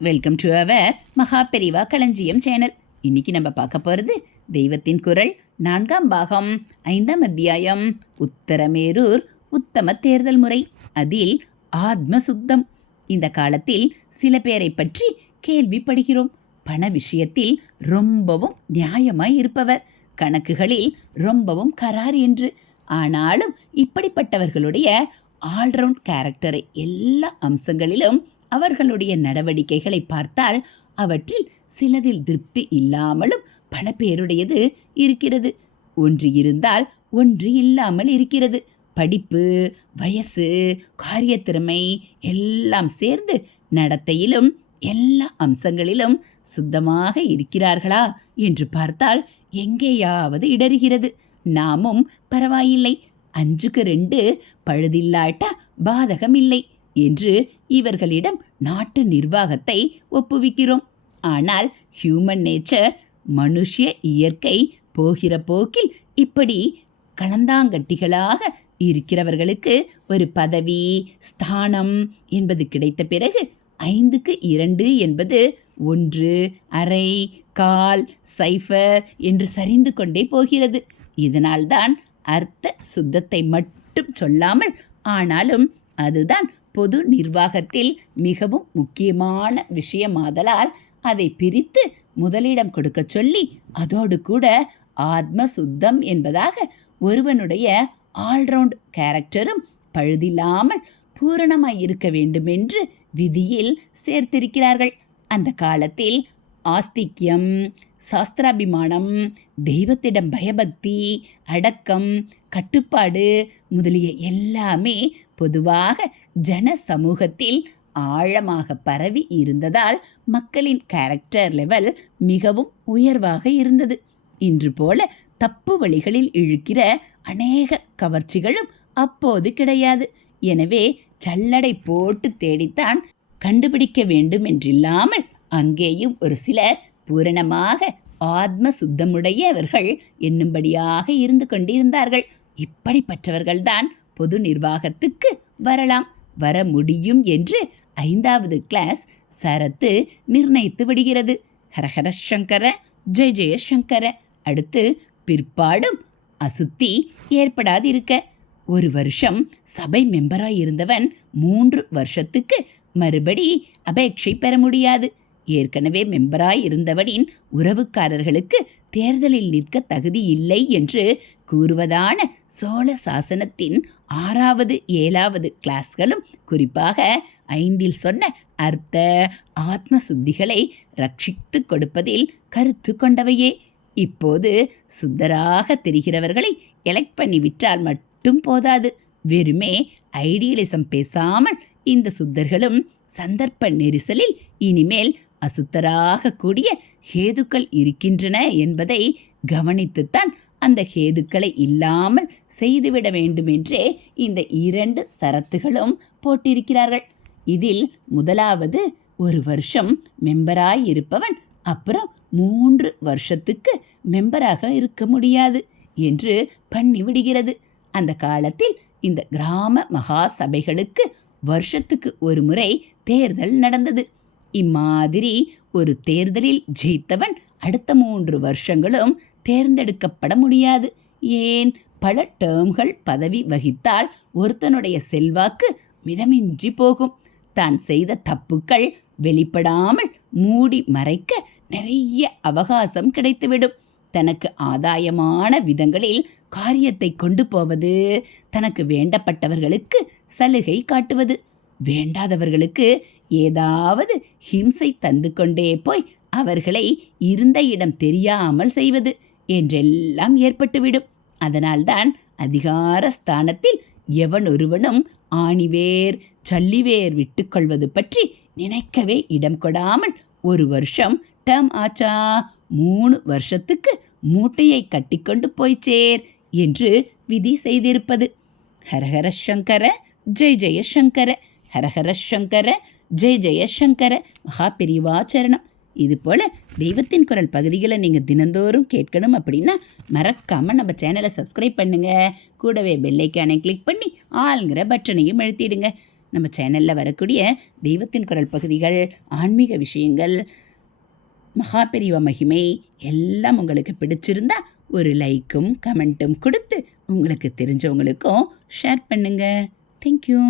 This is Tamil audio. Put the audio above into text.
வெல்கம் டு அவர் மகா பெரிவா களஞ்சியம் சேனல். இன்னைக்கு நம்ம பார்க்க போகிறது தெய்வத்தின் குரல் 4ஆம் பாகம் 5ஆம் அத்தியாயம் உத்தரமேரூர் உத்தம தேர்தல் முறை. அதில் ஆத்ம சுத்தம். இந்த காலத்தில் சில பேரை பற்றி கேள்விப்படுகிறோம். பண விஷயத்தில் ரொம்பவும் நியாயமாய் இருப்பவர், கணக்குகளில் ரொம்பவும் கரார் என்று. ஆனாலும் இப்படிப்பட்டவர்களுடைய ஆல்ரவுண்ட் கேரக்டரை எல்லா அம்சங்களிலும் அவர்களுடைய நடவடிக்கைகளை பார்த்தால் அவற்றில் சிலதில் திருப்தி இல்லாமலும் பல பேருடையது இருக்கிறது. ஒன்று இருந்தால் ஒன்று இல்லாமல் இருக்கிறது. படிப்பு, வயசு, காரியத்திறமை எல்லாம் சேர்ந்து நடத்தையிலும் எல்லா அம்சங்களிலும் சுத்தமாக இருக்கிறார்களா என்று பார்த்தால் எங்கேயாவது இடறுகிறது. நாமும் பரவாயில்லை, 5க்கு 2 பழுதில்லாட்டா பாதகம் இல்லை என்று இவர்களிடம் நாட்டு நிர்வாகத்தை ஒப்புவிக்கிறோம். ஆனால் ஹியூமன் நேச்சர், மனுஷிய இயற்கை போகிற போக்கில் இப்படி கலந்தாங்கட்டிகளாக இருக்கிறவர்களுக்கு ஒரு பதவி, ஸ்தானம் என்பது கிடைத்த பிறகு 5க்கு 2 என்பது 1, அரை, கால், சைஃபர் என்று சரிந்து கொண்டே போகிறது. இதனால்தான் அர்த்த சுத்தத்தை மட்டும் சொல்லாமல், ஆனாலும் அதுதான் பொது நிர்வாகத்தில் மிகவும் முக்கியமான விஷயமாதலால் அதை பிரித்து முதலிடம் கொடுக்க சொல்லி, அதோடு கூட ஆத்ம சுத்தம் என்பதாக ஒருவனுடைய ஆல்ரவுண்ட் கேரக்டரும் பழுதில்லாமல் பூரணமாய் இருக்க வேண்டுமென்று விதியில் சேர்த்திருக்கிறார்கள். அந்த காலத்தில் ஆஸ்திக்யம், சாஸ்திராபிமானம், தெய்வத்திடம் பயபக்தி, அடக்கம், கட்டுப்பாடு முதலிய எல்லாமே பொதுவாக ஜன சமூகத்தில் ஆழமாக பரவி இருந்ததால் மக்களின் கேரக்டர் லெவல் மிகவும் உயர்வாக இருந்தது. இன்று போல தப்பு வழிகளில் இழுக்கிற அநேக கவர்ச்சிகளும் அப்போது கிடையாது. எனவே சல்லடை போட்டு தேடித்தான் கண்டுபிடிக்க வேண்டும் என்றில்லாமல் அங்கேயும் ஒரு சிலர் பூரணமாக ஆத்ம சுத்தமுடையவர்கள் என்னும்படியாக இருந்து கொண்டிருந்தார்கள். இப்படிப்பட்டவர்கள்தான் பொது நிர்வாகத்துக்கு வர முடியும் என்று 5வது கிளாஸ் சரத்து நிர்ணயித்து விடுகிறது. ஹரஹர சங்கர, ஜெய ஜெய சங்கர. அடுத்து பிற்பாடும் அசுத்தி ஏற்படாதிருக்க. 1 வருஷம் சபை மெம்பராய் இருந்தவன் 3 வருஷத்துக்கு மறுபடி அபேட்சை பெற முடியாது. ஏற்கனவே மெம்பராய் இருந்தவனின் உறவுக்காரர்களுக்கு தேர்தலில் நிற்க தகுதி இல்லை என்று கூறுவதான சோழ சாசனத்தின் 6வது 7வது கிளாஸ்களும் குறிப்பாக 5இல் சொன்ன அர்த்த ஆத்ம சுத்திகளை ரட்சித்து கொடுப்பதில் கருத்து கொண்டவையே. இப்போது சுத்தராக தெரிகிறவர்களை எலெக்ட் பண்ணிவிட்டால் மட்டும் போதாது. வெறுமே ஐடியலிசம் பேசாமல் இந்த சுத்தர்களும் சந்தர்ப்ப நெரிசலில் இனிமேல் அசுத்தராக கூடிய ஹேதுக்கள் இருக்கின்றன என்பதை கவனித்துத்தான் அந்த ஹேதுக்களை இல்லாமல் செய்துவிட வேண்டுமென்றே இந்த 2 சரத்துகளும் போட்டிருக்கிறார்கள். இதில் முதலாவது 1 வருஷம் மெம்பராய் இருப்பவன் அப்புறம் 3 வருஷத்துக்கு மெம்பராக இருக்க முடியாது என்று பண்ணிவிடுகிறது. அந்த காலத்தில் இந்த கிராம மகா சபைகளுக்கு வருஷத்துக்கு ஒரு முறை தேர்தல் நடந்தது. இம்மாதிரி ஒரு தேர்தலில் ஜெயித்தவன் அடுத்த 3 வருஷங்களும் தேர்ந்தெடுக்கப்பட முடியாது. ஏன், பல டேர்ம்கள் பதவி வகித்தால் ஒருத்தனுடைய செல்வாக்கு மிதமின்றி போகும். தான் செய்த தப்புக்கள் வெளிப்படாமல் மூடி மறைக்க நிறைய அவகாசம் கிடைத்துவிடும். தனக்கு ஆதாயமான விதங்களில் காரியத்தை கொண்டு போவது, தனக்கு வேண்டப்பட்டவர்களுக்கு சலுகை காட்டுவது, வேண்டாதவர்களுக்கு ஏதாவது ஹிம்சை தந்து கொண்டே போய் அவர்களை இருந்த இடம் தெரியாமல் செய்வது என்றெல்லாம் ஏற்பட்டுவிடும். அதனால்தான் அதிகார ஸ்தானத்தில் எவனொருவனும் ஆணிவேர் சல்லிவேர் விட்டுக்கொள்வது பற்றி நினைக்கவே இடம் கொடாமல் 1 வருஷம் டேர்ம் ஆச்சா, 3 வருஷத்துக்கு மூட்டையை கட்டிக்கொண்டு போய் சேர் என்று விதி செய்திருப்பது. ஹரஹர சங்கர, ஜெய ஜெய சங்கர. ஹரஹர சங்கர, ஜெய ஜெய சங்கர. மகா பெரிவாச்சரணம். இதுபோல் தெய்வத்தின் குரல் பகுதிகளை நீங்கள் தினந்தோறும் கேட்கணும் அப்படின்னா மறக்காமல் நம்ம சேனலை சப்ஸ்கிரைப் பண்ணுங்கள். கூடவே பெல்லைக்கானை கிளிக் பண்ணி ஆளுங்கிற பட்டனையும் அழுத்திடுங்க. நம்ம சேனலில் வரக்கூடிய தெய்வத்தின் குரல் பகுதிகள், ஆன்மீக விஷயங்கள், மகா பெரியவா மகிமை எல்லாம் உங்களுக்கு பிடிச்சிருந்தா ஒரு லைக்கும் கமெண்ட்டும் கொடுத்து உங்களுக்கு தெரிஞ்சவங்களுக்கும் ஷேர் பண்ணுங்கள். தேங்க்யூ.